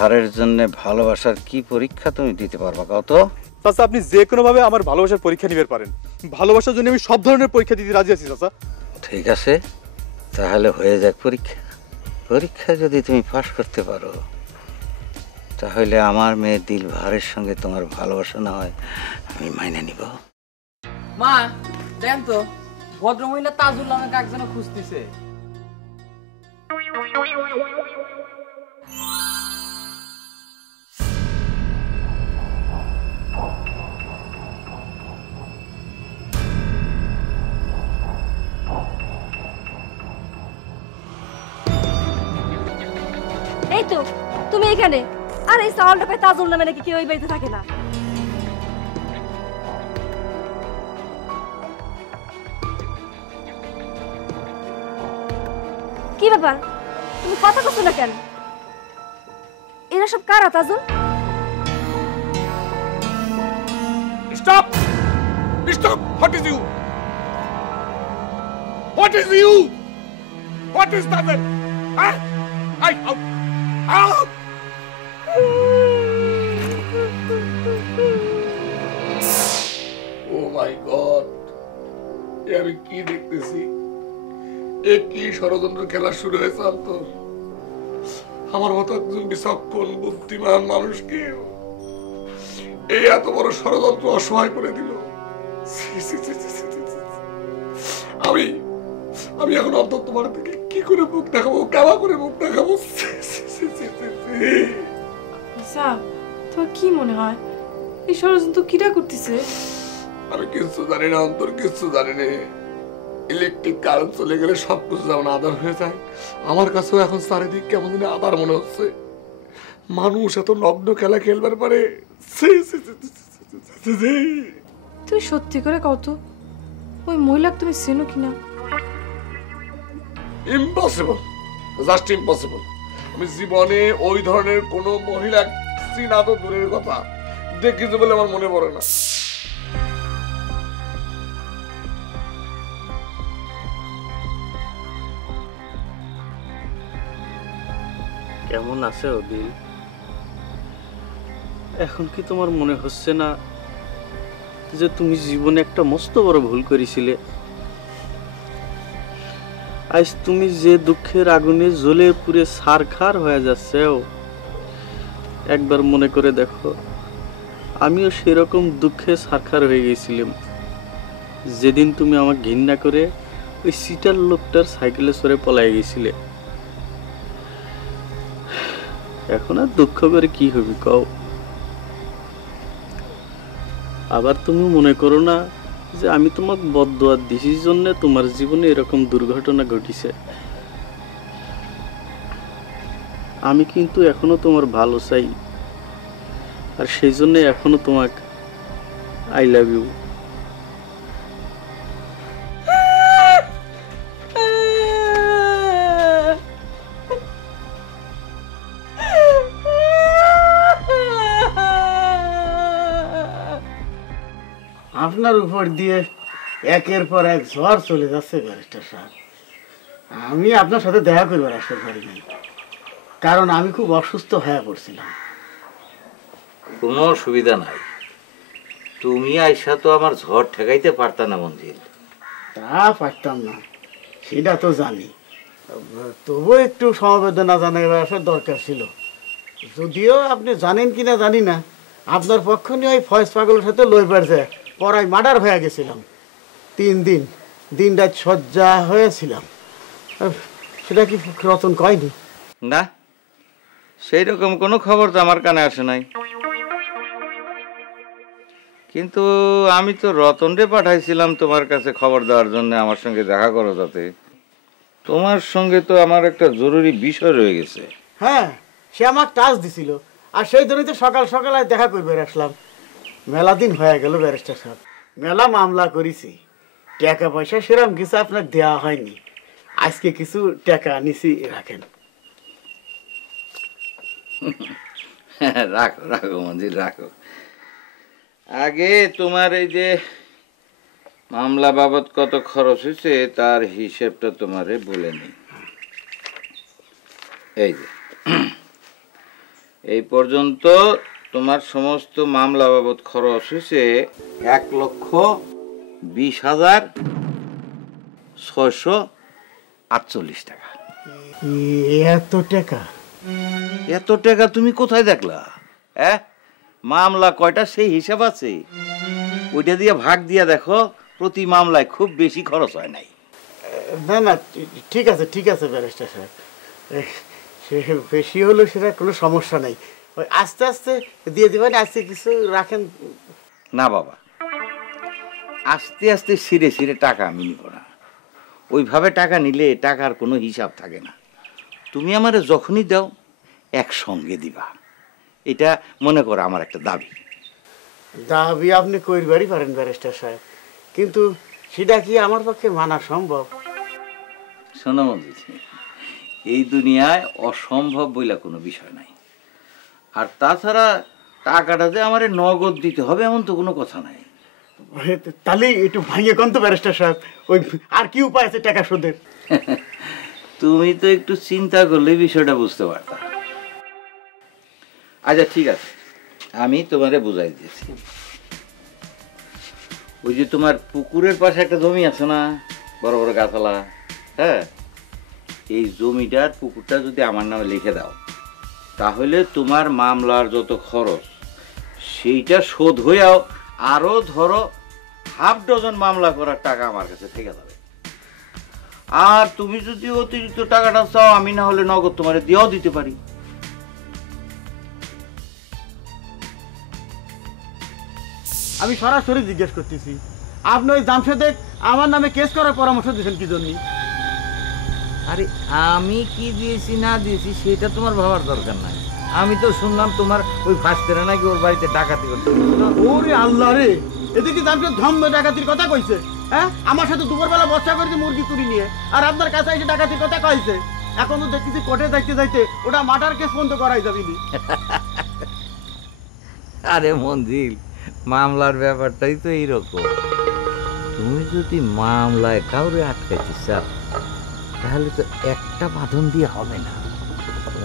ধারের জন্য ভালোবাসার কি পরীক্ষা তুমি দিতে পারবা কত? চাচা আপনি যে কোনো ভাবে আমার ভালোবাসার পরীক্ষা নিতে পারেন। ভালোবাসার জন্য আমি সব ধরনের পরীক্ষা দিতে রাজি আছি চাচা। ঠিক আছে, তাহলে হয়ে যাক পরীক্ষা। পরীক্ষা যদি তুমি পাস করতে পারো তাহলে আমার মেয়ে দিলবাহারের সঙ্গে তোমার ভালোবাসা না হয় আমি মাইনে নিব। মা দেন তো, ভদ্রমহিলা তাজুল নামে একজনে খুঁজতেছে। এই তো তুমি এখানে। আর এই সাউন্ডটা পাই তাজুল নামে নাকি কেউ এই বাড়িতে থাকে না। কি ব্যাপার, তুমি কথা বলছো না কেন? এরা সব কারা Tajul? Stop stop, what is you, what is you, what is that? হ্যাঁ I out out. Oh my God, এ আমি কি দেখতেছি? এ কি ষড়যন্ত্র খেলা শুরু হয়েছে? আন্তর আমার মতো একজন বিচক্ষণ বুদ্ধিমান মানুষকে এই এত বড় ষড়যন্ত্র অসহায় করে দিল। আমি আমি এখন অন্তত তোমার দিকে কি করে মুখ দেখাবো, কেমন করে মুখ দেখাবো? আচ্ছা তোর কি মনে হয় এই ষড়যন্ত্র কিরা করতেছে? আমি কিছু জানি না অন্তর, কিছু জানি না। ইলেকট্রিক কারেন্ট চলে গেলে সবকিছু যেমন আধার হয়ে যায়, আমার কাছেও এখন চারিদিক কেমন যেন আধার মনে হচ্ছে। মানুষ এত লগ্ন খেলা খেলবার পারে? তুই সত্যি করে কত ওই মহিলা তুমি চেনো কিনা? Impossible, just impossible. আমি জীবনে ওই ধরনের কোন মহিলা চিনা তো দূরের কথা, দেখিছে বলে আমার মনে পড়ে না। কেমন আছে দিল? এখন কি তোমার মনে হচ্ছে না যে তুমি জীবনে একটা মস্ত বড় ভুল করেছিলে? আজ তুমি যে দুঃখের আগুনে জ্বলে পুড়ে ছারখার হয়ে যাচ্ছেও, একবার মনে করে দেখো আমিও সেরকম দুঃখে ছারখার হয়ে গেছিলাম যেদিন তুমি আমাকে ঘৃণা করে ওই সিটার লোকটার সাইকেলে চড়ে পলাই গেছিলে। এখন আর দুঃখ করে কি হবে কও? আবার তুমি মনে করো না যে আমি তোমাকে বদদোয়া দিছির জন্য তোমার জীবনে এরকম দুর্ঘটনা ঘটিছে। আমি কিন্তু এখনো তোমার ভালো চাই, আর সেই জন্য এখনো তোমাকে আই লাভ ইউ। আপনার উপর দিয়ে একের পর এক ঝড় চলে যাচ্ছে ব্যারিস্টার সাহেব। আমি আপনার সাথে দেখা করবার আসতে পারি নাই, কারণ আমি খুব অসুস্থ হয়ে পড়ছিলাম। কোনো অসুবিধা নাই, তুমি আইসা তো আমার ঝড় ঠেকাইতে পারতা না মঞ্জিল? তা পারতাম না, সেটা তো জানি, তবু একটু সমবেদনা জানাবার আসার দরকার ছিল। যদিও আপনি জানেন কিনা জানি না, আপনার পক্ষ নিয়ে ওই ফয়েজ পাগলের সাথে লইবার যায় পড়ায় মার্ডার হয়ে গেছিলাম। 3 দিন দিন রাত শয্যা হয়েছিলাম। সেটা কি রতন কয়নি? না, সেই রকম কোনো খবর তো আমার কানে আসে নাই। কিন্তু আমি তো রতনরে পাঠাইছিলাম তোমার কাছে খবর দেওয়ার জন্য আমার সঙ্গে দেখা করো, যাতে তোমার সঙ্গে তো আমার একটা জরুরি বিষয় রয়ে গেছে। হ্যাঁ, সে আমাকে টাচ দিছিল, আর সেই জন্যই তো সকাল সকাল দেখা করবে আসলাম। মেলা দিন হয়ে গেল ব্যারিস্টার সাহেব, মেলা মামলা করেছি, টাকা পয়সা সেরকম কিছু আপনাকে দেওয়া হয়নি। আজকে কিছু টাকা নিছি, রাখেন। রাখো রাখো মঞ্জিল, রাখো। আগে তোমার এই যে মামলা বাবদ কত খরচ হয়েছে তার হিসেবটা তোমারে বলে নি। এই যে এই পর্যন্ত তোমার সমস্ত মামলা বাবদ খরচ হয়েছে 1,20,648 টাকা। এত টাকা? এত টাকা তুমি কোথায় দেখলা? মামলা কয়টা সেই হিসাব আছে, ওইটা দিয়ে ভাগ দিয়া দেখো, প্রতি মামলায় খুব বেশি খরচ হয় নাই। না না, ঠিক আছে ব্যারিস্টার সাহেব, সে বেশি হলো সেটা কোনো সমস্যা নেই, ওই আস্তে আস্তে দিয়ে দেবেন, আজকে কিছু রাখেন। না বাবা, আস্তে আস্তে সিরে সিরে টাকা আমি নিব না। ওইভাবে টাকা নিলে টাকার কোনো হিসাব থাকে না। তুমি আমারে যখনই দাও একসঙ্গে দিবা, এটা মনে করো আমার একটা দাবি। দাবি আপনি করবারই পারেন ব্যারিস্টার সাহেব, কিন্তু সেটা কি আমার পক্ষে মানা সম্ভব? শোনো মঞ্জুর, এই দুনিয়ায় অসম্ভব বইলা কোনো বিষয় নাই। আর তাছাড়া টাকাটা যে আমার নগদ দিতে হবে এমন তো কোনো কথা নাই। তাহলে একটু ভাঙিয়ে কোন তো ব্যারিস্টার সাহেব, ওই আর কি উপায় আছে টাকা শোধের? তুমি তো একটু চিন্তা করলে বিষয়টা বুঝতে পারতা। আচ্ছা ঠিক আছে, আমি তোমারে বুঝাই দিয়েছি। ওই যে তোমার পুকুরের পাশে একটা জমি আছে না, বড় বড় গাছালা, হ্যাঁ, এই জমিটার পুকুরটা যদি আমার নামে লিখে দাও, তাহলে তোমার মামলার যত খরচ সেইটা শোধ হইয়াও আরো ধরো 1/2 ডজন মামলা করার টাকা আমার কাছে থেকে যাবে। আর তুমি যদি অতিরিক্ত টাকাটা চাও, আমি না হলে নগদ তোমার দিয়েও দিতে পারি। আমি সরাসরি জিজ্ঞেস করতেছি, আপনি ওই জামশেদে আমার নামে কেস করার পরামর্শ দিয়েছেন কি জন্য? আরে আমি কি দিয়েছি না দিয়েছি সেটা তোমার ভাবার দরকার নাই। আমি তো শুনলাম তোমার ওই ফাঁসতেরা নাকি ওর বাড়িতে ডাকাতি করতে। ওরে আল্লাহ রে, এদিকে জামশেদ ধম্ম ডাকাতির কথা কইছে, হ্যাঁ? আমার সাথে দুপুরবেলা বর্ষা করেছে মুরগি চুরি নিয়ে, আর আপনার কাছে এসে ডাকাতির কথা কইছে। এখন তো দেখতেছি কোর্টে যাইতে যাইতে ওটা মার্ডার কেস বন্ধ করাই যাবে। আরে মন্দির, মামলার ব্যাপারটাই তো এইরকম। তুমি যদি মামলায় কাউরে আটকাইতে চাও, তাহলে তো একটা বাঁধন দিয়ে হবে না,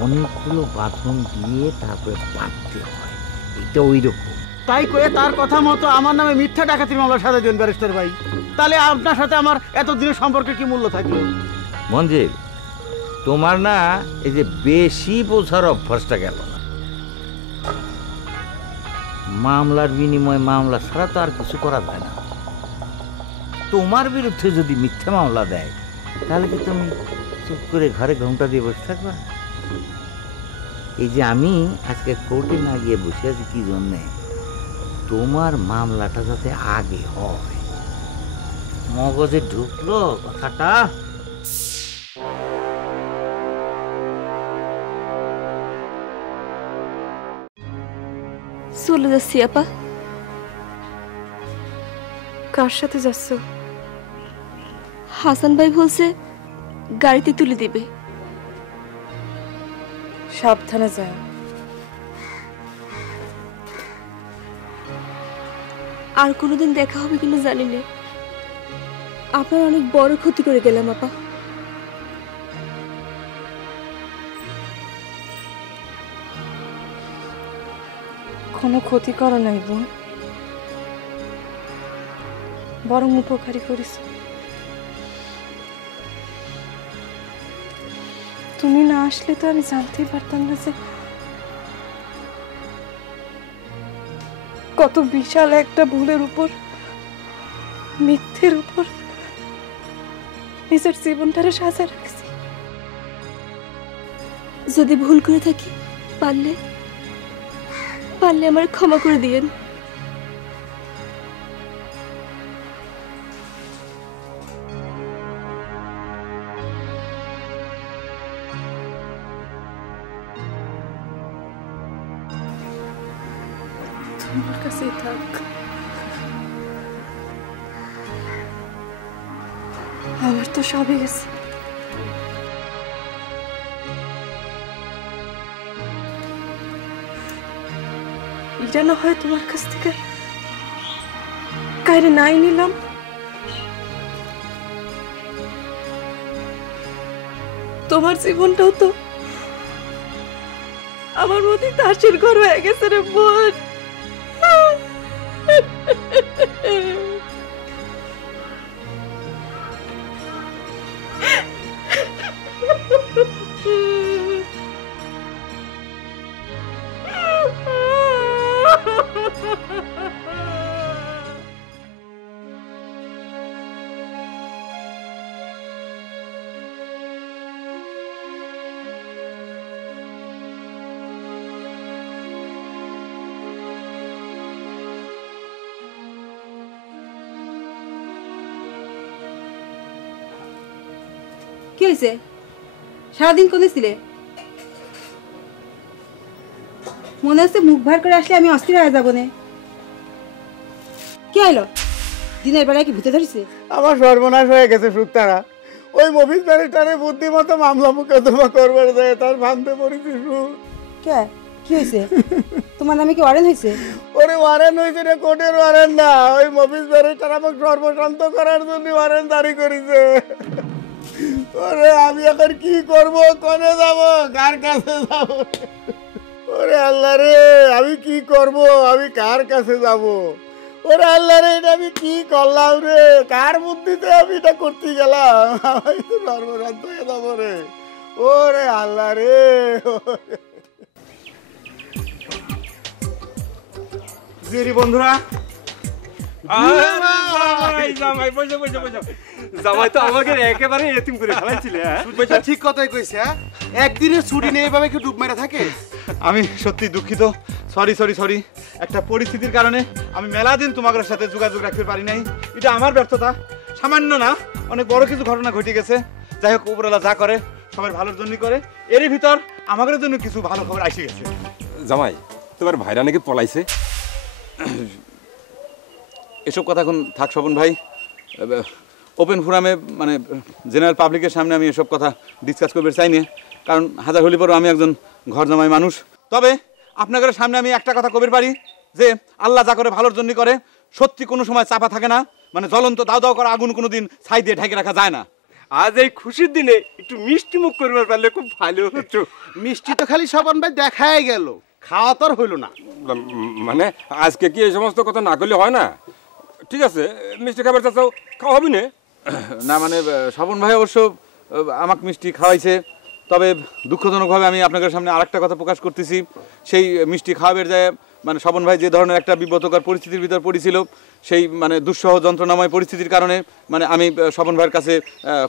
অনেকগুলো বাঁধন দিয়ে তারপরে বাঁধতে হয়। এটা ওই রকম। তাই কয়ে তার কথা মতো আমার নামে মিথ্যা ডাকাতির মামলা সাজা দেন ব্যারিস্টার ভাই, তাহলে আপনার সাথে আমার এতদিনের সম্পর্কে কি মূল্য থাকলো? মঞ্জিল, তোমার না এই যে বেশি বোঝার অভ্যাসটা গেল না। মামলার বিনিময়ে মামলা ছাড়া তো আর কিছু করা যায় না। তোমার বিরুদ্ধে যদি মিথ্যা মামলা দেয়, তাহলে কি তুমি চুপ করে ঘরে ঘুমটা দিয়ে বসে থাকবা? এই যে আমি আজকে কোর্টে না গিয়ে বসে আছি কি জন্যে, তোমার মামলাটা যাতে আগে হয়। মগজে ঢুকলো কথাটা? চলে যাচ্ছি আপা। কার সাথে যাচ্ছ? হাসান ভাই বলছে গাড়িতে তুলে দিবে। সাবধানে যায়। আর কোনোদিন দেখা হবে কিনা জানি না, আপনার অনেক বড় ক্ষতি করে গেলাম আপা। কোনো ক্ষতি করো নাই বোন, বরং উপকারী করিস। তুমি না আসলে তো আমি জানতেই পারতাম না যে কত বিশাল একটা ভুলের উপর, মিথ্যের উপর নিজের জীবনটারে সাজায় রাখছি। যদি ভুল করে থাকি, পারলে আমার ক্ষমা করে দিয়েন। তোমার কাছেই থাক। আমার তো সবই গেছে। এটা না হয় তোমার কাছ থেকে কাইরে নাই নিলাম, তোমার জীবনটাও তো আমার মধ্যে তাসের ঘর হয়ে গেছে রে বোন। কি হয়েছে? সারাদিন কোনে ছিলে? মনে হচ্ছে মুখ ভার করে আসলে আমি অস্থির হয়ে যাবো না। কি হলো? দিনের বেলায় কি ভূতে ধরেছে? আমার সর্বনাশ হয়ে গেছে সুক্তারা। ওই মফিজ ব্যারিস্টারের বুদ্ধিমতো মামলা মোকদ্দমা করবার যায় তার ভাঙতে পড়েছি সুখ। কে? কি হয়েছে? তোমার নামে কি ওয়ারেন্ট হয়েছে? ওরে ওয়ারেন্ট হয়েছে রে, কোর্টের ওয়ারেন্ট না। ওই মফিজ ব্যারিস্টার আমাকে সর্বশান্ত করার জন্য ওয়ারেন্ট জারি করেছে। ওরে আমি এখন কি করব, কোনে যাব, কার কাছে যাব? ওরে আল্লাহ রে, আমি কি করব, আমি কার কাছে যাব? ওরে আল্লাহ রে, এটা আমি কি করলাম রে? কার বুদ্ধিতে আমি এটা করতে গেলাম? আমি তো সর্বশান্ত হয়ে যাবো রে। ওরে আল্লাহ রে। জিরি বন্ধুরা, জামাই তো আমাকে একেবারে এতিম করে ফেলাইছিলে। ঠিক কথাই কইছে। একদিনের ছুটি নেই এভাবে কি ডুব মেরে থাকে? আমি সত্যি দুঃখিত। সরি সরি সরি, একটা পরিস্থিতির কারণে আমি মেলা দিন তোমাদের সাথে যোগাযোগ রাখতে পারি নাই। এটা আমার ব্যর্থতা, সামান্য না, অনেক বড় কিছু ঘটনা ঘটে গেছে। যাই হোক, উপরওয়ালা যা করে সবার ভালোর জন্যই করে। এরই ভিতর আমাদের জন্য কিছু ভালো খবর আসে গেছে। জামাই, তোমার ভাইরা নাকি পলাইছে? এসব কথা এখন থাক স্বপন ভাই। ওপেন ফোরামে মানে জেনারেল পাবলিকের সামনে আমি এসব কথা ডিসকাস করতে চাই না, কারণ হাজার হলি পরও আমি একজন ঘর জামাই মানুষ। তবে আপনাদের সামনে আমি একটা কথা কবির পারি যে আল্লাহ যা করে ভালোর জন্য করে। সত্যি কোনো সময় চাপা থাকে না, মানে জ্বলন্ত দাও দাও করা আগুন কোনো দিন ছাই দিয়ে ঢেকে রাখা যায় না। আজ এই খুশির দিনে একটু মিষ্টি মুখ করবার পারলে খুব ভালো হতো। মিষ্টি তো খালি স্বপন ভাই দেখাই গেল, খাওয়া তো আর হইল না। মানে আজকে কি এই সমস্ত কথা না করলে হয় না? ঠিক আছে, মিষ্টি খাবার চাও, খাওয়া হবে না? না মানে স্বপন ভাই অবশ্য আমাকে মিষ্টি খাওয়াইছে, তবে দুঃখজনকভাবে আমি আপনাদের সামনে আরেকটা কথা প্রকাশ করতেছি। সেই মিষ্টি খাওয়াবের যায় মানে স্বপন ভাই যে ধরনের একটা বিব্রতকর পরিস্থিতির ভিতর পড়েছিল, সেই মানে দুঃসহ যন্ত্রণাময় পরিস্থিতির কারণে মানে আমি স্বপন ভাইয়ের কাছে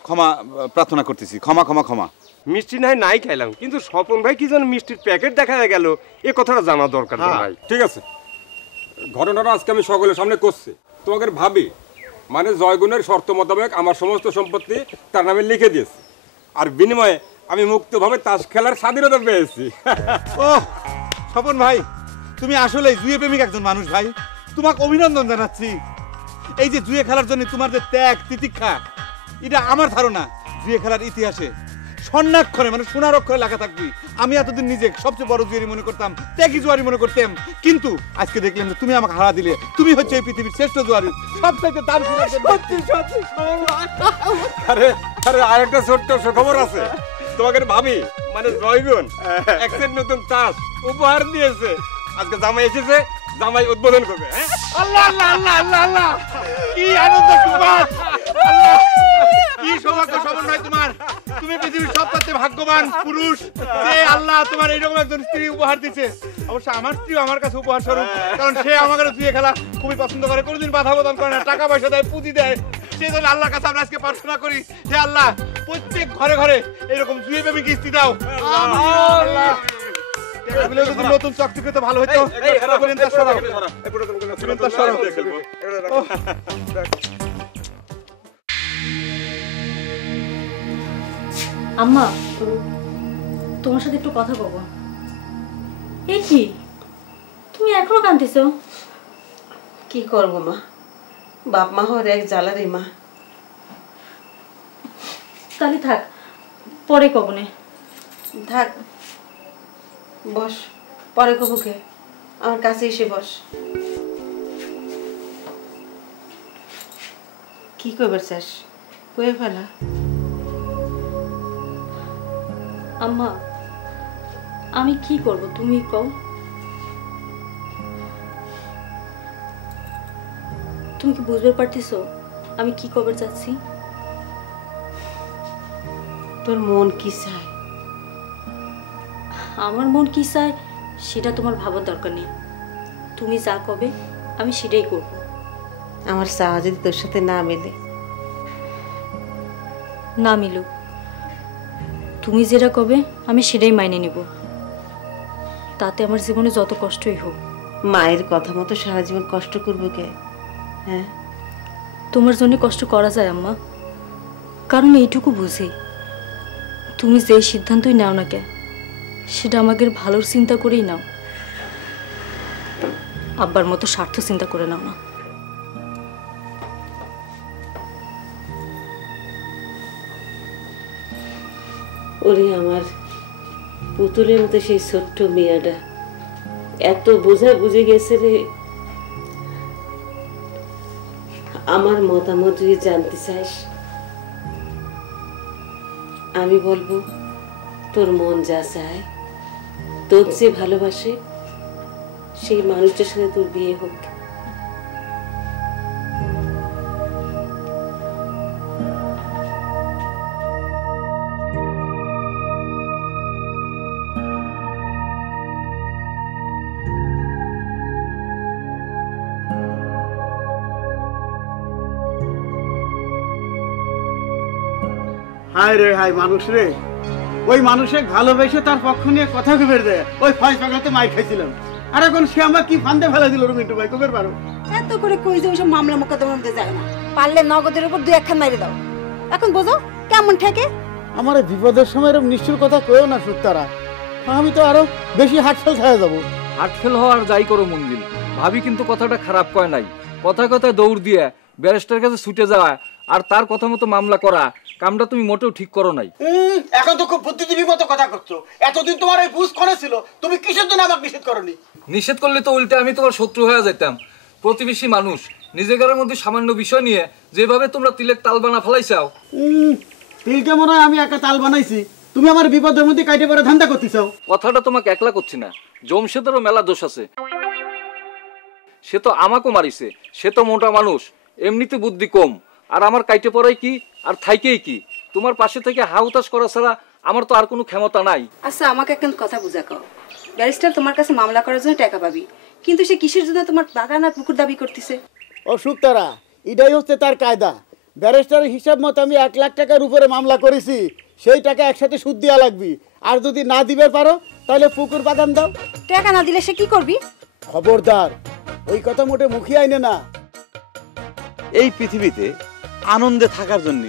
ক্ষমা প্রার্থনা করতেছি। ক্ষমা ক্ষমা ক্ষমা। মিষ্টি নাই খাইলাম, কিন্তু স্বপন ভাই কি যেন মিষ্টির প্যাকেট দেখা গেল, এ কথাটা জানা দরকার ভাই। ঠিক আছে, ঘটনাটা আজকে আমি সকলের সামনে করছি। তোমাকে ভাবি মানে জয়গুণের শর্ত মোতাবেক আমার সমস্ত সম্পত্তি তার নামে লিখে দিয়েছি, আর বিনিময়ে আমি মুক্তভাবে তাস খেলার স্বাধীনতা পেয়েছি। ও স্বপন ভাই, তুমি আসলে জুয়ে প্রেমিক একজন মানুষ ভাই, তোমাকে অভিনন্দন জানাচ্ছি। এই যে জুয়ে খেলার জন্য তোমার যে ত্যাগ তিতিক্ষা, এটা আমার ধারণা জুয়ে খেলার ইতিহাসে স্বর্ণাক্ষরে মানে সোনার অক্ষরে লেখা থাকবি। আমি এতদিন নিজে সবচেয়ে বড় জুয়ারি মনে করতাম, ত্যাগী জুয়ারি মনে করতাম, কিন্তু আজকে দেখলাম যে তুমি আমাকে হারা দিলে। তুমি হচ্ছে এই পৃথিবীর শ্রেষ্ঠ জুয়ারি, সবচাইতে দাম। সত্যি সত্যি। আরে আরে আরেকটা ছোট্ট খবর আছে। তোমাকে ভাবি মানে জয়গুণ একসেট নতুন তাস উপহার দিয়েছে। আজকে জামাই এসেছে, জামাই উদ্বোধন করবে। আল্লাহ আল্লাহ আল্লাহ আল্লাহ আল্লাহ, কি আনন্দ সুবাস, কি সৌভাগ্য স্বপন ভাই তোমার। তুমি পৃথিবীর সবচেয়ে ভাগ্যবান পুরুষ যে আল্লাহ তোমার এইরকম একজন স্ত্রী উপহার দিচ্ছে। অবশ্য আমার স্ত্রী আমার কাছে উপহার স্বরূপ, কারণ সে আমাকে জুয়ে খেলা খুবই পছন্দ করে, কোনোদিন বাধা প্রদান করে না, টাকা পয়সা দেয়, পুঁজি দেয়। সেই জন্য আল্লাহর কাছে আমরা আজকে প্রার্থনা করি, হে আল্লাহ প্রত্যেক ঘরে ঘরে এরকম জুয়ে প্রেমিক স্ত্রী দাও। আল্লাহ নতুন চাকরি পেতে ভালো হতো। আম্মা, তোমার সাথে একটু কথা বলবো। এই কি তুমি এখনো কাঁদতেছো? কি করবো মা, বাপ মা হওয়ার এক জ্বালারে মা। তাহলে থাক, পরে কবনে। থাক, বস, পরে কবুকে আমার কাছে এসে বস। কি করবার চাস, কয়ে ফেলা। আম্মা, আমি কি করব তুমি কও। তুমি কি বুঝতে পারতেছো আমি কি করবে চাচ্ছি? তোর মন কি চায়? আমার মন কি চায় সেটা তোমার ভাবার দরকার নেই। তুমি যা কবে আমি সেটাই করব। আমার চাওয়া যদি তোর সাথে না মেলে? না মিলুক, তুমি যেটা কবে আমি সেটাই মাইনে নিব, তাতে আমার জীবনে যত কষ্টই হোক। মায়ের কথা মতো সারা জীবন কষ্ট করবো কে? হ্যাঁ, তোমার জন্য কষ্ট করা যায় আম্মা, কারণ এইটুকু বুঝি তুমি যে সিদ্ধান্তই নাও না কে সেটা আমাদের ভালোর চিন্তা করেই নাও, আব্বার মতো স্বার্থ চিন্তা করে নাও না। ওরে আমার পুতুলের মতো সেই ছোট্ট মেয়েটা এত বোঝা বুঝে গেছে রে। আমার মতামত যদি জানতে চাস আমি বলবো তোর মন যা চায়, তোর যে ভালোবাসে সেই মানুষটার সাথে তোর বিয়ে হোক। হায় রে হায় মানুষ রে, ওই মানুষে ভালোবেসে তার পক্ষ নিয়ে কথা কবে দেয়, ওই ফয়েজ পাগলাতে মাই খাইছিলাম, আর এখন সে আমার কি ফান্দে ফেলে দিল মিন্টু ভাই, কবে পারো? এত করে কই যে ওইসব মামলা মোকদ্দমার মধ্যে যায় না, পারলে নগদের উপর 2-1 মাইরে দাও। এখন বোঝো কেমন ঠেকে। আমার এই বিপদের সময় এরকম নিষ্ঠুর কথা কইও না সুতারা, আমি তো আরো বেশি হার্টফেল হয়ে যাবো। হার্টফেল হওয়ার যাই করো মঞ্জিল, ভাবি কিন্তু কথাটা খারাপ কয় নাই। কথায় কথায় দৌড় দিয়ে ব্যারিস্টার কাছে ছুটে যাওয়া আর তার কথা মতো মামলা করা কামটা তুমি মোটেও ঠিক করো নাই। এখন তো খুব বুদ্ধিজীবীর মতো কথা করছো। এতদিন তোমার এই বুঝ করে ছিল, তুমি কিসের জন্য আমাকে নিষেধ করনি? নিষেধ করলে তো উল্টে আমি তোমার শত্রু হয়ে যেতাম। প্রতিবেশী মানুষ নিজেদের মধ্যে সামান্য বিষয় নিয়ে যেভাবে তোমরা তিলের তাল বানা ফেলাইছাও। তিলকে মনে হয় আমি একা তাল বানাইছি, তুমি আমার বিপদের মধ্যে কাইটে পড়ে ধান্দা করতেছো। কথাটা তোমাকে একলা করছি না, জমশেদেরও মেলা দোষ আছে। সে তো আমাকেও মারিছে, সে তো মোটা মানুষ, এমনিতে বুদ্ধি কম। আর আমার কাইটে পড়াই কি আর থাইকেই কি, তোমার পাশে থেকে হাউতাস করা ছাড়া আমার তো আর কোনো ক্ষমতা নাই। আচ্ছা আমাকে একখান কথা বুঝা কও, ব্যারিস্টার তোমার কাছে মামলা করার জন্য টাকা পাবি, কিন্তু সে কিসের জন্য তোমার বাগান আর পুকুর দাবি করতেছে? ও সুতারা, এটাই হচ্ছে তার কায়দা। ব্যারিস্টারের হিসাব মতো আমি 1 লাখ টাকার উপরে মামলা করেছি, সেই টাকা একসাথে সুদ দেওয়া লাগবে। আর যদি না দিবে পারো তাহলে পুকুর বাগান দাও। টাকা না দিলে সে কি করবি? খবরদার ওই কথা মোটে মুখে আইনে না। এই পৃথিবীতে আনন্দে থাকার জন্য